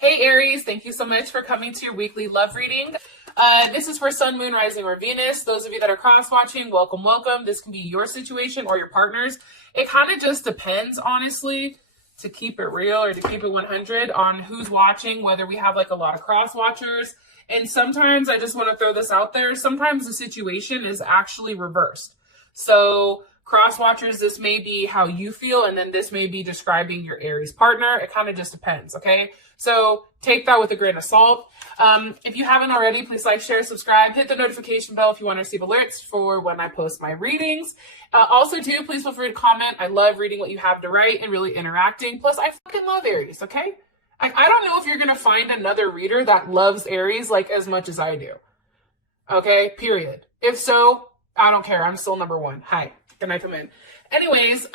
Hey Aries, thank you so much for coming to your weekly love reading. This is for Sun, Moon, Rising, or Venus. Those of you that are cross-watching, welcome, welcome. This can be your situation or your partner's. It kind of just depends, honestly, to keep it real or to keep it 100 on who's watching, whether we have like a lot of cross-watchers. And sometimes I just want to throw this out there. Sometimes the situation is actually reversed. So cross-watchers, this may be how you feel, and then this may be describing your Aries partner. It kind of just depends, okay? So take that with a grain of salt. If you haven't already, please like, share, subscribe, hit the notification bell if you want to receive alerts for when I post my readings. Also, too, please feel free to comment. I love reading what you have to write and really interacting. Plus, I fucking love Aries, okay? I don't know if you're going to find another reader that loves Aries like as much as I do. Okay, period. If so, I don't care. I'm still number one. Hi. Good night, come in. Anyways,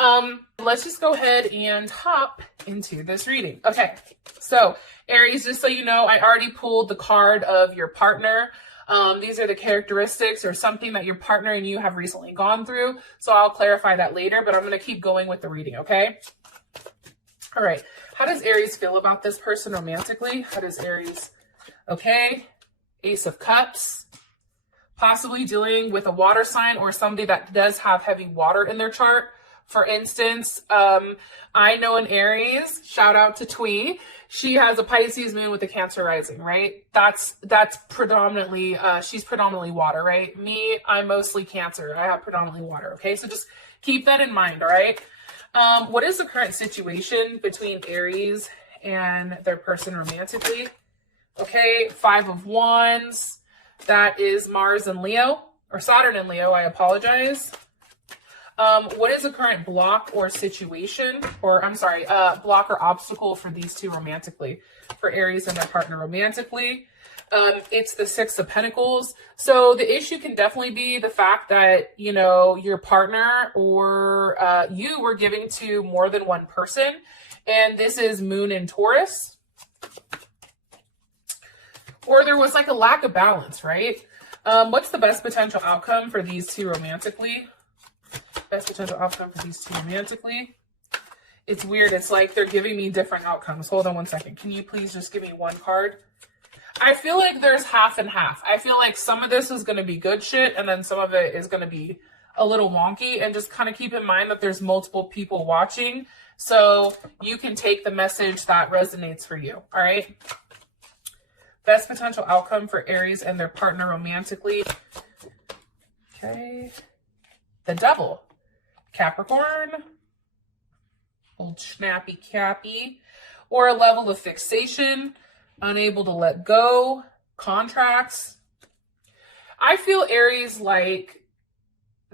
let's just go ahead and hop into this reading. Okay, so Aries, just so you know, I already pulled the card of your partner. These are the characteristics or something that your partner and you have recently gone through. So I'll clarify that later, but I'm going to keep going with the reading, okay? All right. How does Aries feel about this person romantically? How does Aries... Okay. Ace of Cups. Possibly dealing with a water sign or somebody that does have heavy water in their chart. For instance, I know an Aries, shout out to Twee. She has a Pisces moon with a Cancer rising, right? That's predominantly, she's predominantly water, right? Me, I'm mostly Cancer. I have predominantly water, okay? So just keep that in mind, all right? What is the current situation between Aries and their person romantically? Okay, Five of Wands. That is Mars and Leo, or Saturn and Leo, I apologize. What is the current block or situation, or I'm sorry, block or obstacle for these two romantically, for Aries and their partner romantically? It's the Six of Pentacles. So the issue can definitely be the fact that, you know, your partner or you were giving to more than one person, and this is Moon in Taurus. Or there was like a lack of balance, right? What's the best potential outcome for these two romantically? Best potential outcome for these two romantically. It's weird. It's like they're giving me different outcomes. Hold on one second. Can you please just give me one card? I feel like there's half and half. I feel like some of this is going to be good shit, and then some of it is going to be a little wonky. And just kind of keep in mind that there's multiple people watching, so you can take the message that resonates for you. All right. Best potential outcome for Aries and their partner romantically. Okay. The Devil. Capricorn. Old snappy cappy. Or a level of fixation. Unable to let go. Contracts. I feel Aries like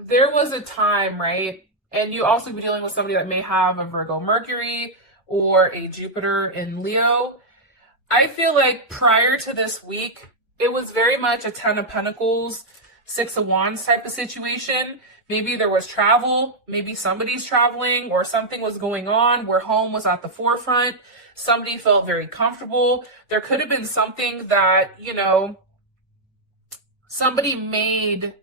there was a time, right? And you also be dealing with somebody that may have a Virgo Mercury or a Jupiter in Leo. I feel like prior to this week, it was very much a Ten of Pentacles, Six of Wands type of situation. Maybe there was travel, maybe somebody's traveling, or something was going on where home was at the forefront. Somebody felt very comfortable. There could have been something that, you know, somebody made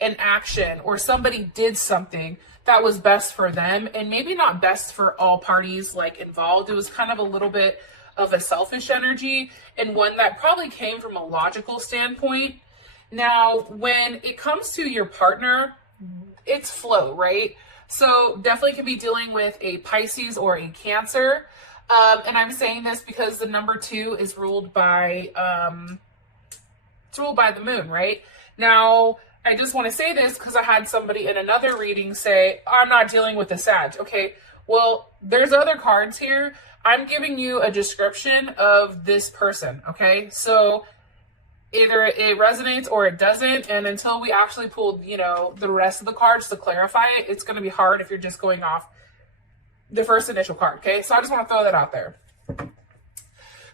an action or somebody did something that was best for them and maybe not best for all parties like involved. It was kind of a little bit of a selfish energy, and one that probably came from a logical standpoint. Now, when it comes to your partner, it's flow, right? So definitely could be dealing with a Pisces or a Cancer. And I'm saying this because the number 2 is ruled by, it's ruled by the moon, right? Now, I just want to say this because I had somebody in another reading say, I'm not dealing with a Sag. Okay, well, there's other cards here. I'm giving you a description of this person, okay? So either it resonates or it doesn't, and until we actually pull, you know, the rest of the cards to clarify it, it's going to be hard if you're just going off the first initial card, okay? So I just want to throw that out there.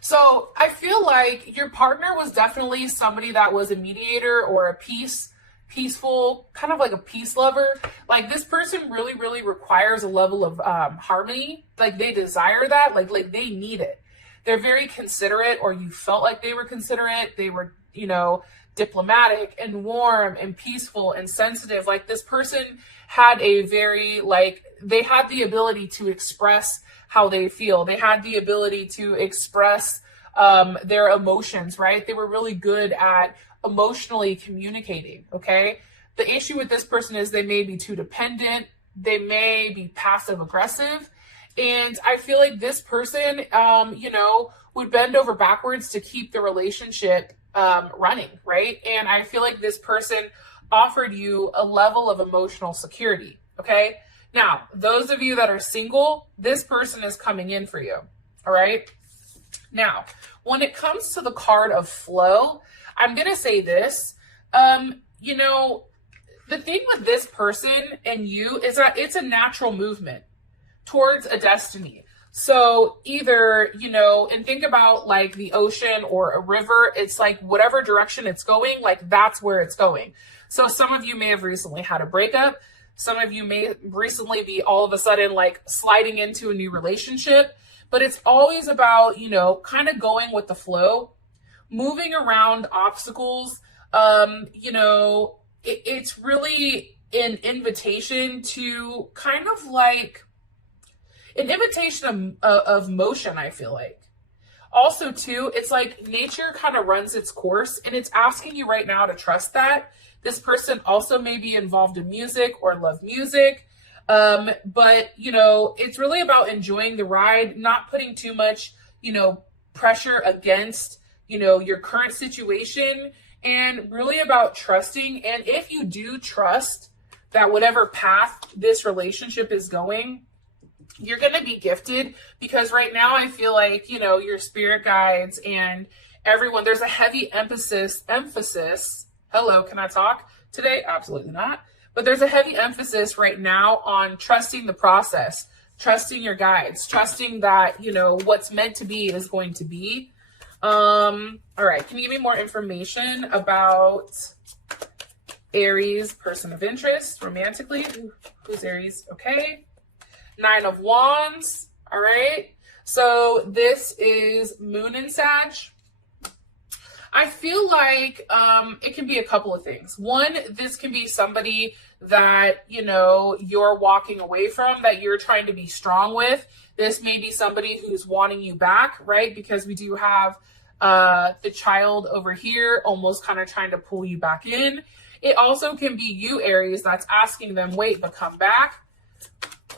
So I feel like your partner was definitely somebody that was a mediator or a peaceful, kind of like a peace lover. Like this person really, really requires a level of harmony. Like they desire that, like they need it. They're very considerate, or you felt like they were considerate. They were, you know, diplomatic and warm and peaceful and sensitive. Like this person had a very, like, they had the ability to express how they feel. They had the ability to express their emotions, right? They were really good at emotionally communicating, okay? The issue with this person is they may be too dependent. They may be passive aggressive. And I feel like this person, you know, would bend over backwards to keep the relationship running, right? And I feel like this person offered you a level of emotional security, okay? Now, those of you that are single, this person is coming in for you, all right? Now, when it comes to the card of flow, I'm going to say this, you know, the thing with this person and you is that it's a natural movement towards a destiny. So either, you know, and think about like the ocean or a river, it's like whatever direction it's going, like that's where it's going. So some of you may have recently had a breakup. Some of you may recently be all of a sudden like sliding into a new relationship, but it's always about, you know, kind of going with the flow, moving around obstacles. You know, it's really an invitation to kind of like an invitation of motion, I feel like. Also, too, it's like nature kind of runs its course and it's asking you right now to trust that. This person also may be involved in music or love music. But, you know, it's really about enjoying the ride, not putting too much, you know, pressure against, you know, your current situation, and really about trusting. And if you do trust that whatever path this relationship is going, you're going to be gifted, because right now I feel like, you know, your spirit guides and everyone, there's a heavy emphasis. Hello, can I talk today? Absolutely not. But there's a heavy emphasis right now on trusting the process, trusting your guides, trusting that, you know, what's meant to be is going to be. All right. Can you give me more information about Aries, person of interest, romantically? Who's Aries? Okay. 9 of Wands. All right. So this is Moon in Sag. I feel like it can be a couple of things. One, this can be somebody that, you know, you're walking away from, that you're trying to be strong with. This may be somebody who's wanting you back, right? Because we do have the child over here almost kind of trying to pull you back in. It also can be you, Aries, that's asking them, wait, but come back.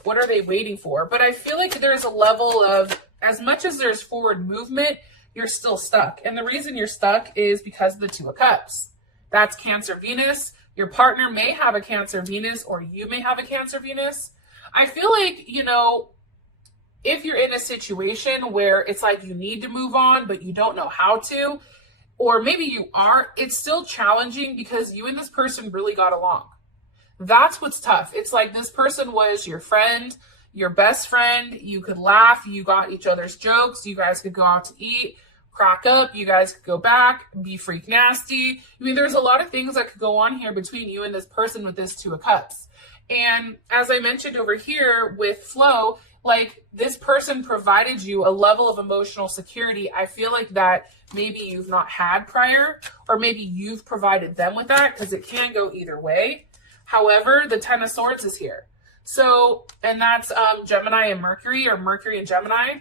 What are they waiting for? But I feel like there's a level of, as much as there's forward movement, you're still stuck. And the reason you're stuck is because of the 2 of Cups. That's Cancer Venus. Your partner may have a Cancer Venus, or you may have a Cancer Venus. I feel like, you know, if you're in a situation where it's like you need to move on, but you don't know how to, or maybe you are, it's still challenging because you and this person really got along. That's what's tough. It's like this person was your friend, your best friend. You could laugh. You got each other's jokes. You guys could go out to eat, crack up. You guys could go back, be freak nasty. I mean, there's a lot of things that could go on here between you and this person with this 2 of Cups. And as I mentioned over here with flow, like this person provided you a level of emotional security. I feel like that maybe you've not had prior, or maybe you've provided them with that, because it can go either way. However, the 10 of Swords is here. So, and that's Gemini and Mercury, or Mercury and Gemini.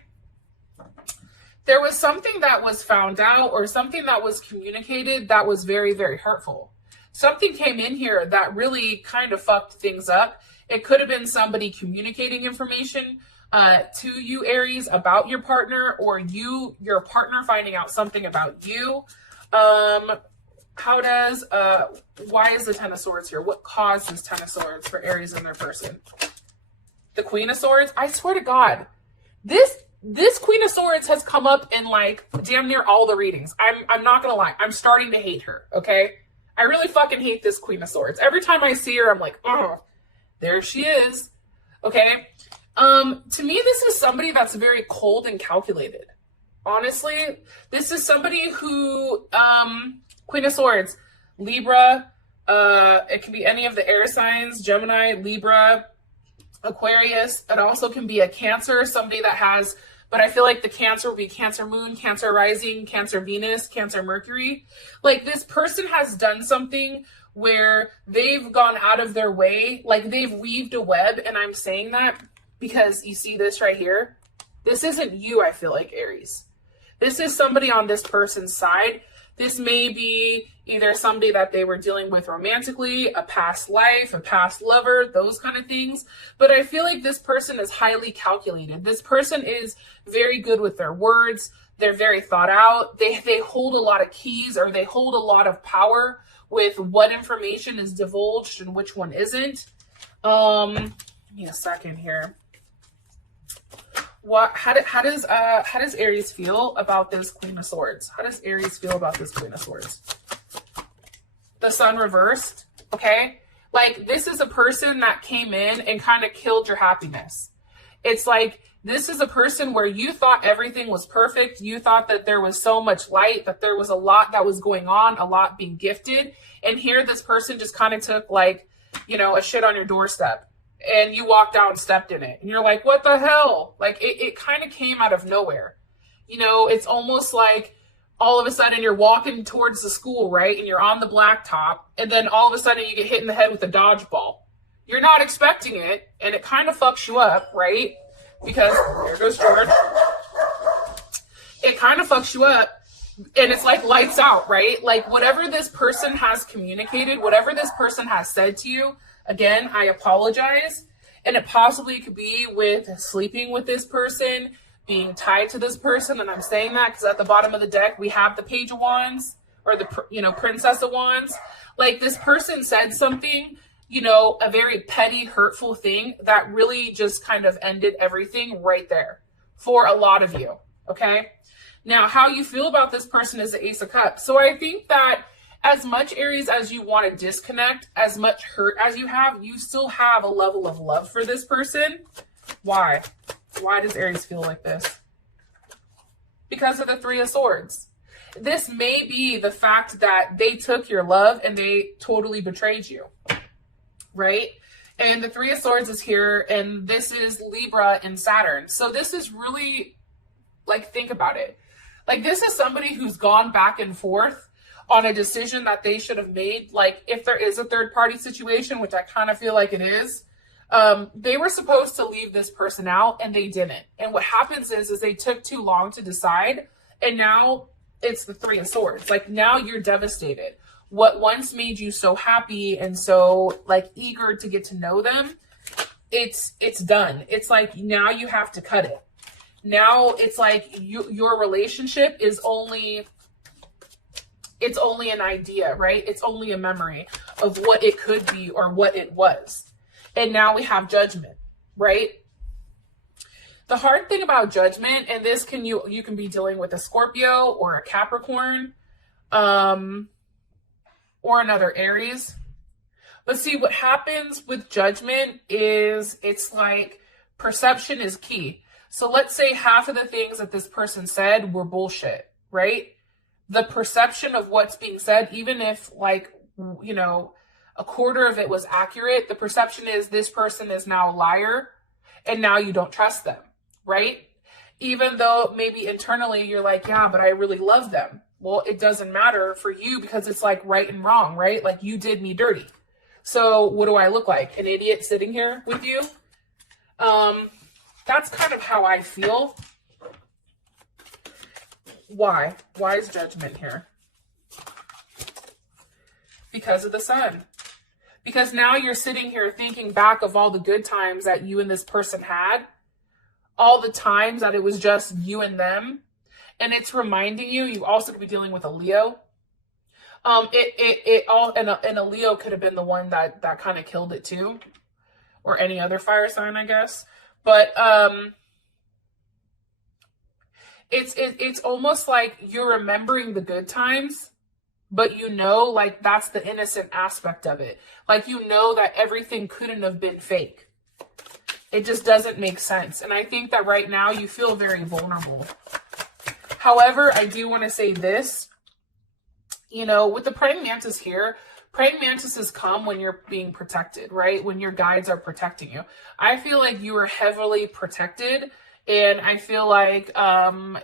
There was something that was found out, or something that was communicated that was very, very hurtful. Something came in here that really kind of fucked things up. It could have been somebody communicating information to you, Aries, about your partner, or your partner finding out something about you. Why is the 10 of Swords here? What caused this 10 of Swords for Aries and their person? The Queen of Swords? I swear to God, this Queen of Swords has come up in like damn near all the readings. I'm not gonna lie. I'm starting to hate her, okay? I really fucking hate this Queen of Swords. Every time I see her, I'm like, oh, there she is, okay? To me, this is somebody that's very cold and calculated. Honestly, this is somebody who, Queen of Swords, Libra, it can be any of the air signs, Gemini, Libra, Aquarius. It also can be a Cancer, somebody that has but I feel like the Cancer will be Cancer Moon, Cancer Rising, Cancer Venus, Cancer Mercury. Like this person has done something where they've gone out of their way, like they've weaved a web, and I'm saying that because you see this right here. This isn't you, I feel like, Aries. This is somebody on this person's side. This may be either somebody that they were dealing with romantically, a past life, a past lover, those kind of things. But I feel like this person is highly calculated. This person is very good with their words. They're very thought out. They hold a lot of keys, or they hold a lot of power with what information is divulged and which one isn't. Give me a second here. How does Aries feel about this Queen of Swords? How does Aries feel about this Queen of Swords? The Sun reversed, okay? Like, this is a person that came in and kind of killed your happiness. It's like, this is a person where you thought everything was perfect. You thought that there was so much light, that there was a lot that was going on, a lot being gifted. And here this person just kind of took, like, you know, a shit on your doorstep. And you walked out and stepped in it. And you're like, what the hell? Like, it kind of came out of nowhere. You know, it's almost like all of a sudden you're walking towards the school, right? And you're on the blacktop. And then all of a sudden you get hit in the head with a dodgeball. You're not expecting it. And it kind of fucks you up, right? Because, there goes George. It kind of fucks you up. And it's like lights out, right? Like, whatever this person has communicated, whatever this person has said to you, again, I apologize. And it possibly could be with sleeping with this person, being tied to this person. And I'm saying that because at the bottom of the deck, we have the Page of Wands, or the, you know, Princess of Wands. Like, this person said something, you know, a very petty, hurtful thing that really just kind of ended everything right there for a lot of you, okay? Now, how you feel about this person is the Ace of Cups. So I think that as much, Aries, as you want to disconnect, as much hurt as you still have a level of love for this person. Why? Why does Aries feel like this? Because of the Three of Swords. This may be the fact that they took your love and they totally betrayed you, right? And the Three of Swords is here, and this is Libra and Saturn. So this is really, like, think about it. Like, this is somebody who's gone back and forth on a decision that they should have made. Like, if there is a third party situation, which I kind of feel like it is, they were supposed to leave this person out and they didn't. And what happens is they took too long to decide, and now it's the Three of Swords. Like, now you're devastated. What once made you so happy and so, like, eager to get to know them, it's done. It's like, now you have to cut it. Now it's like your relationship is only, it's only an idea, right? It's only a memory of what it could be or what it was. And now we have Judgment, right? The hard thing about Judgment, and this can, you can be dealing with a Scorpio or a Capricorn, or another Aries. But see, what happens with Judgment is it's like perception is key. So let's say half of the things that this person said were bullshit, right? The perception of what's being said, even if, like, you know, a quarter of it was accurate, the perception is this person is now a liar, and now you don't trust them, right? Even though maybe internally you're like, yeah, but I really love them. Well, it doesn't matter for you because it's like right and wrong, right? Like, you did me dirty. So what do I look like? An idiot sitting here with you? That's kind of how I feel. Why? Why is Judgment here? Because of the Sun. Because now you're sitting here thinking back of all the good times that you and this person had. All the times that it was just you and them. And it's reminding you, you also could be dealing with a Leo. And a Leo could have been the one that kind of killed it too. Or any other fire sign, I guess. But it's almost like you're remembering the good times, but you know, like, that's the innocent aspect of it. Like, you know that everything couldn't have been fake. It just doesn't make sense. And I think that right now you feel very vulnerable. However, I do want to say this, you know, with the praying mantis here, praying mantises come when you're being protected, right? When your guides are protecting you. I feel like you are heavily protected And I feel like,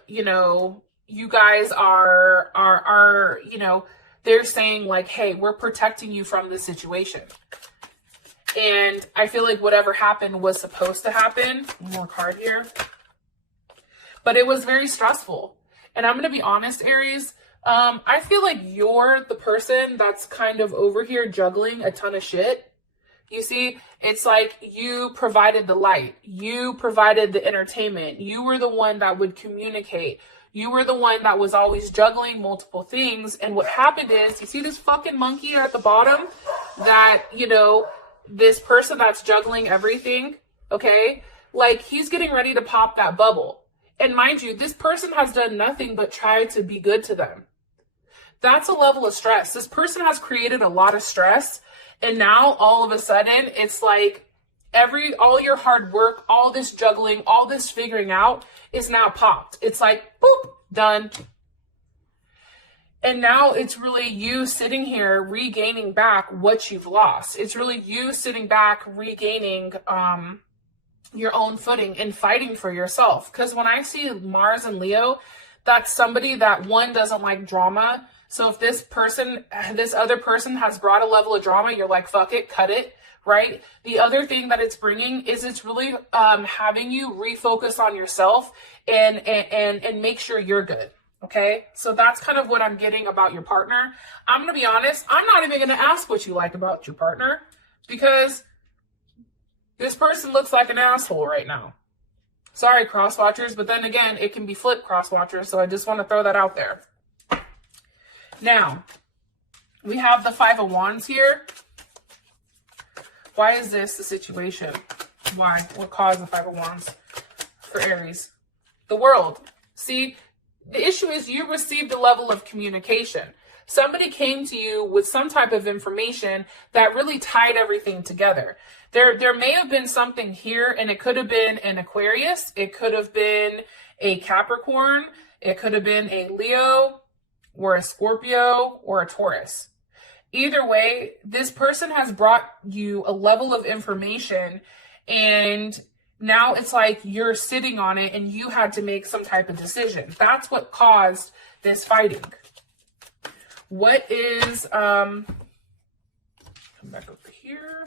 you know, you guys are, you know, they're saying like, hey, we're protecting you from this situation. And I feel like whatever happened was supposed to happen. One more card here. But it was very stressful. And I'm going to be honest, Aries, I feel like you're the person that's kind of over here juggling a ton of shit. You see, it's like you provided the light. You provided the entertainment. You were the one that would communicate. You were the one that was always juggling multiple things. And what happened is, you see this fucking monkey at the bottom? That, you know, this person that's juggling everything, okay? Like, he's getting ready to pop that bubble. And mind you, this person has done nothing but try to be good to them. That's a level of stress. This person has created a lot of stress. And now all of a sudden, it's like all your hard work, all this juggling, all this figuring out is now popped. It's like, boop, done. And now it's really you sitting here regaining back what you've lost. It's really you sitting back, regaining your own footing and fighting for yourself. Because when I see Mars and Leo, that's somebody that, one, doesn't like drama. So if this other person has brought a level of drama, you're like, fuck it, cut it, right? The other thing that it's bringing is it's really having you refocus on yourself and make sure you're good. Okay, so that's kind of what I'm getting about your partner. I'm going to be honest, I'm not even going to ask what you like about your partner because this person looks like an asshole right now. Sorry, cross watchers, but then again, it can be flip cross watchers, so I just want to throw that out there. Now, we have the Five of Wands here. Why is this the situation? Why? What caused the Five of Wands for Aries? The World. See, the issue is you received a level of communication. Somebody came to you with some type of information that really tied everything together. There may have been something here, and it could have been an Aquarius. It could have been a Capricorn. It could have been a Leo or a Scorpio or a Taurus. Either way, this person has brought you a level of information, and now it's like you're sitting on it and you had to make some type of decision. That's what caused this fighting. What is, come back over here.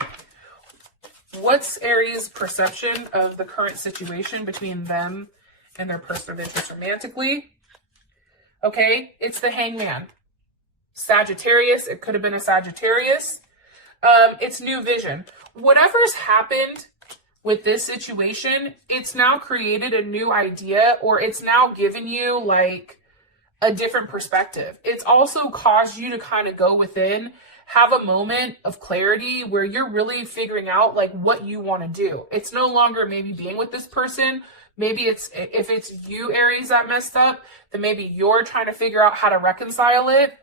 What's Aries' perception of the current situation between them and their person of interest romantically? Okay, it's the Hangman. Sagittarius, it could have been a Sagittarius. It's new vision. Whatever's happened with this situation, it's now created a new idea, or it's now given you like a different perspective. It's also caused you to kind of go within, have a moment of clarity where you're really figuring out like what you want to do. It's no longer maybe being with this person. Maybe it's, if it's you, Aries, that messed up, then maybe you're trying to figure out how to reconcile it.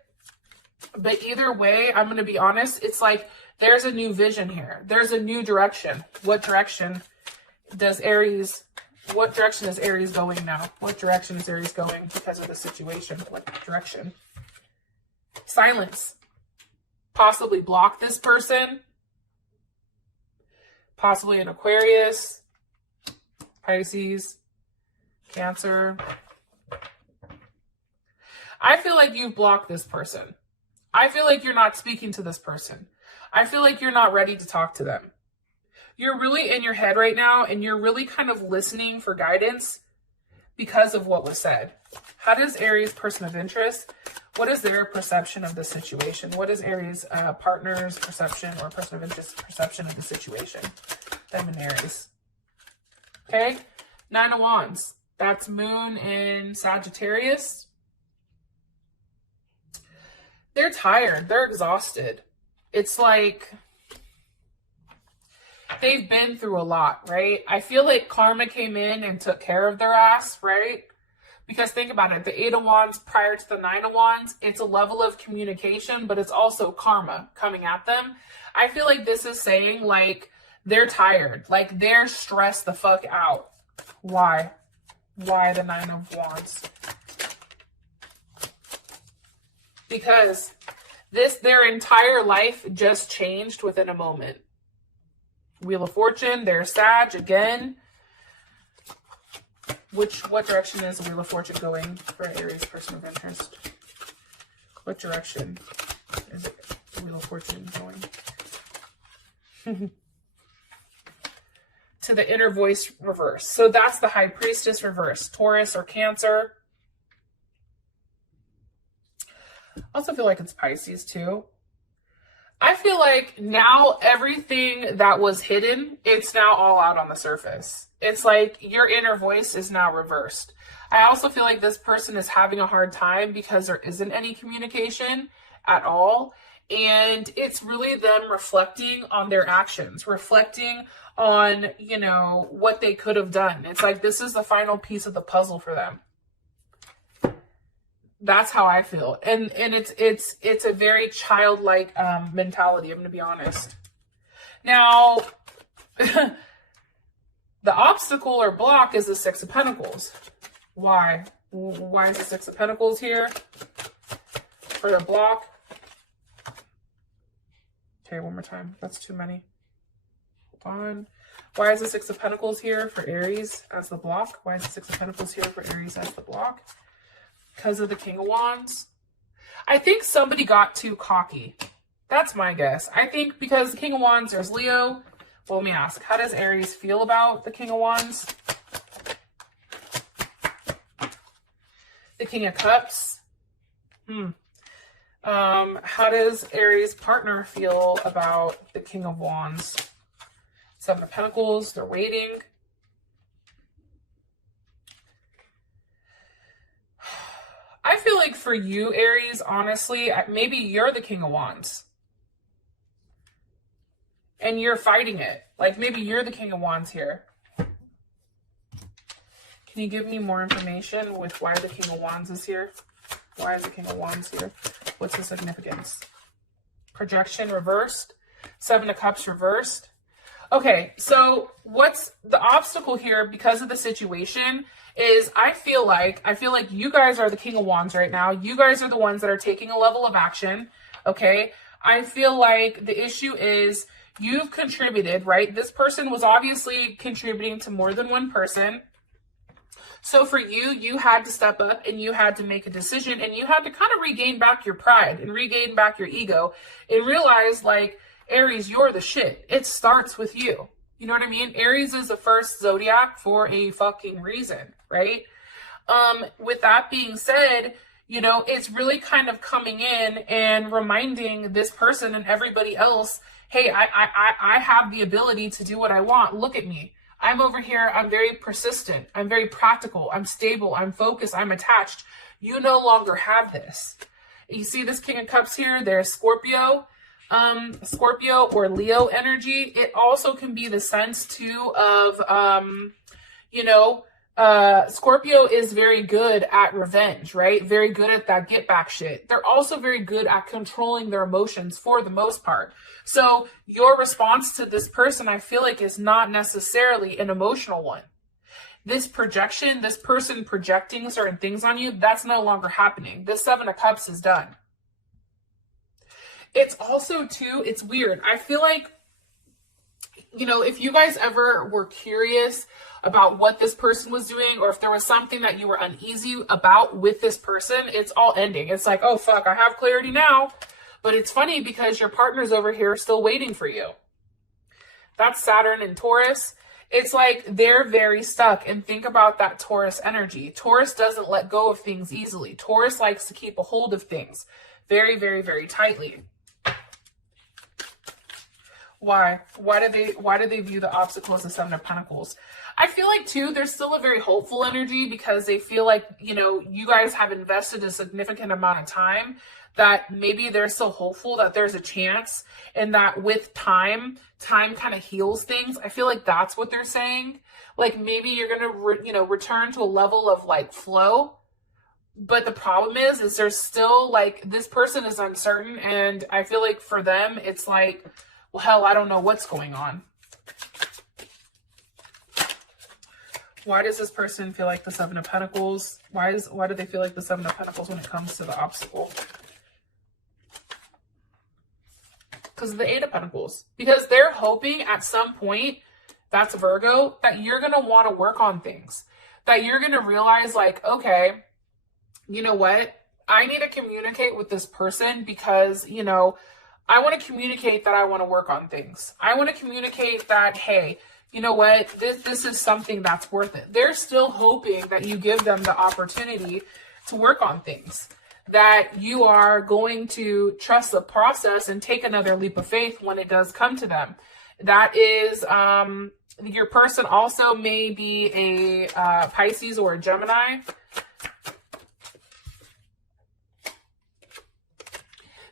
But either way, I'm going to be honest, it's like there's a new vision here. There's a new direction. What direction is Aries going now? What direction is Aries going because of the situation? What direction? Silence. Possibly block this person. Possibly an Aquarius, Pisces, Cancer. I feel like you've blocked this person. I feel like you're not speaking to this person. I feel like you're not ready to talk to them. You're really in your head right now, and you're really kind of listening for guidance because of what was said. How does Aries' person of interest, what is their perception of the situation? What is Aries' partner's perception or person of interest perception of the situation? Them and Aries. Okay, Nine of Wands. That's Moon in Sagittarius. They're tired. They're exhausted. It's like they've been through a lot, right? I feel like karma came in and took care of their ass, right? Because think about it. The Eight of Wands prior to the Nine of Wands, it's a level of communication, but it's also karma coming at them. I feel like this is saying like they're tired. Like they're stressed the fuck out. Why? Why the Nine of Wands? Because their entire life just changed within a moment. Wheel of Fortune, they're Sag again. What direction is the Wheel of Fortune going for an Aries person of interest? What direction is the Wheel of Fortune going? To the inner voice reverse. So that's the High Priestess reverse. Taurus or Cancer. I also feel like it's Pisces too. I feel like now everything that was hidden, it's now all out on the surface. It's like your inner voice is now reversed. I also feel like this person is having a hard time because there isn't any communication at all. And it's really them reflecting on their actions, reflecting on, you know, what they could have done. It's like this is the final piece of the puzzle for them. That's how I feel. And it's a very childlike mentality, I'm going to be honest. Now, the obstacle or block is the Six of Pentacles. Why? Why is the Six of Pentacles here for the block? Okay, one more time. That's too many. Hold on. Why is the Six of Pentacles here for Aries as the block? Why is the Six of Pentacles here for Aries as the block? Because of the King of Wands. I think somebody got too cocky. That's my guess. I think because the King of Wands, there's Leo. Well, let me ask, how does Aries feel about the King of Wands? The King of Cups. How does Aries' partner feel about the King of Wands? Seven of Pentacles, they're waiting. I feel like for you, Aries, honestly, maybe you're the King of Wands. And you're fighting it. Like maybe you're the King of Wands here. Can you give me more information with why the King of Wands is here? Why is the King of Wands here? What's the significance? Projection reversed. Seven of Cups reversed. Okay, so what's the obstacle here because of the situation is I feel like you guys are the King of Wands right now. You guys are the ones that are taking a level of action, okay? I feel like the issue is you've contributed, right? This person was obviously contributing to more than one person. So for you, you had to step up and you had to make a decision and you had to kind of regain back your pride and regain back your ego and realize, like, Aries, you're the shit. It starts with you. You know what I mean? Aries is the first zodiac for a fucking reason, right? With that being said, you know, it's really kind of coming in and reminding this person and everybody else, hey, I have the ability to do what I want. Look at me. I'm over here. I'm very persistent. I'm very practical. I'm stable. I'm focused. I'm attached. You no longer have this. You see this King of Cups here? There's Scorpio. Scorpio or Leo energy. It also can be the sense too of, Scorpio is very good at revenge, right? Very good at that get back shit. They're also very good at controlling their emotions for the most part. So your response to this person, I feel like, is not necessarily an emotional one. This projection, this person projecting certain things on you, that's no longer happening. This Seven of Cups is done. It's also, too, it's weird. I feel like, you know, if you guys ever were curious about what this person was doing or if there was something that you were uneasy about with this person, it's all ending. It's like, oh, fuck, I have clarity now. But it's funny because your partner's over here still waiting for you. That's Saturn and Taurus. It's like they're very stuck. And think about that Taurus energy. Taurus doesn't let go of things easily. Taurus likes to keep a hold of things very, very, very tightly. Why? Why do they view the obstacle as the Seven of Pentacles? I feel like, too, there's still a very hopeful energy because they feel like, you know, you guys have invested a significant amount of time, that maybe they're still hopeful that there's a chance and that with time kind of heals things. I feel like that's what they're saying. Like maybe you're going to, return to a level of like flow. But the problem is there's still like this person is uncertain. And I feel like for them, it's like, well, hell, I don't know what's going on. Why does this person feel like the Seven of Pentacles? Why do they feel like the Seven of Pentacles when it comes to the obstacle? Because of the Eight of Pentacles. Because they're hoping at some point, that's Virgo, that you're going to want to work on things. that you're going to realize like, okay, you know what? I need to communicate with this person because, you know, I want to communicate that I want to work on things. I want to communicate that, hey, you know what? This is something that's worth it. They're still hoping that you give them the opportunity to work on things, that you are going to trust the process and take another leap of faith when it does come to them. That is, your person also may be a Pisces or a Gemini.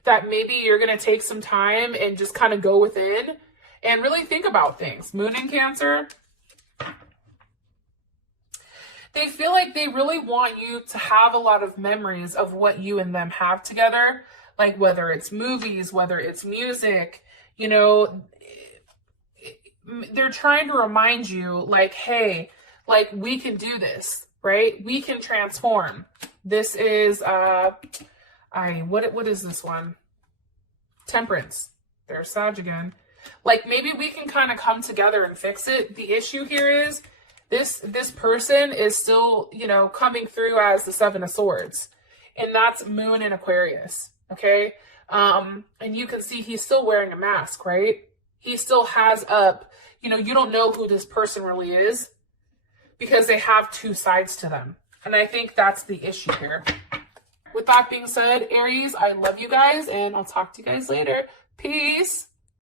That maybe you're going to take some time and just kind of go within and really think about things. Moon in Cancer. They feel like they really want you to have a lot of memories of what you and them have together. Like whether it's movies, whether it's music, you know, they're trying to remind you like, hey, like we can do this, right? We can transform. This is, what is this one? Temperance. There's Sag again. Like maybe we can kind of come together and fix it. The issue here is this person is still, you know, coming through as the Seven of Swords. And that's Moon in Aquarius. Okay. And you can see he's still wearing a mask, right? He still has up, you know, you don't know who this person really is because they have two sides to them. And I think that's the issue here. With that being said, Aries, I love you guys and I'll talk to you guys later. Peace.